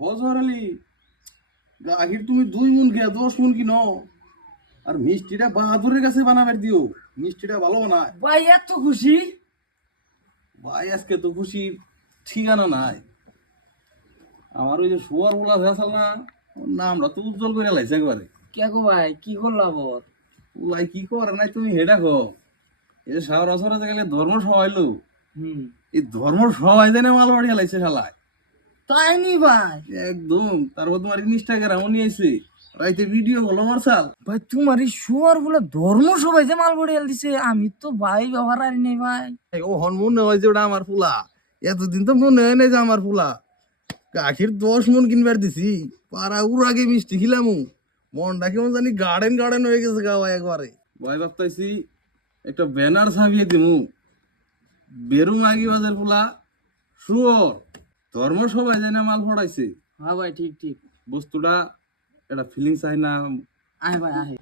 বজর আলী গাহির তুমি 2 মণ খেয়ে 10 মণ কিনো আর মিষ্টিটা বাহাদুরের কাছে বানাবার দিও, মিষ্টিটা ভালো বানায় ভাই এত খুশি। ভাই। আজকে তো খুশির ঠিকানা নাই। আমার ওই যে শুয়ার বলা ভেসাল না, ওর নামটা তো উজ্জ্বল করে লাইছে একবারে। কে গো ভাই, কি করলাম ওর? ওলাই কি করে নাই তুমি হেডা খো। এই যে শাহর আসরে গেলে ধর্ম সবাই লো, হুম, এই ধর্ম সবাই জানে মাল বাড়িয়া লাইছে শালায় তাই নি ভাই? একদম। তারপর তোমার ইনস্টাগ্রামও নিয়েছে, রাইতে ভিডিও হলো মার্শাল। ভাই তোমার এই শুয়ার বলে ধর্ম সবাই যে মাল বড়িয়াল দিছে, আমি তো ভাই ব্যবহার আর নেই ভাই। ও হন মনে হয় যে ওটা আমার ফুলা, এতদিন তো মনে হয় নাই যে আমার ফুলা। গাখির 10 মণ কিনবার দিছি, পাড়া উর আগে মিষ্টি খিলাম, মনটা কেমন জানি গার্ডেন গার্ডেন হয়ে গেছে গাওয়া একবারে। ভয় ভাবতাইছি একটা ব্যানার ছাপিয়ে দিমু, বেরুম আগি বাজার ফুলা শুয়োর ধর্ম সবাই জানে মাল ফড়াইছে। হ্যাঁ ভাই, ঠিক ঠিক। বস্তুটা একটা ফিলিংস আয় না? আয় ভাই আয়।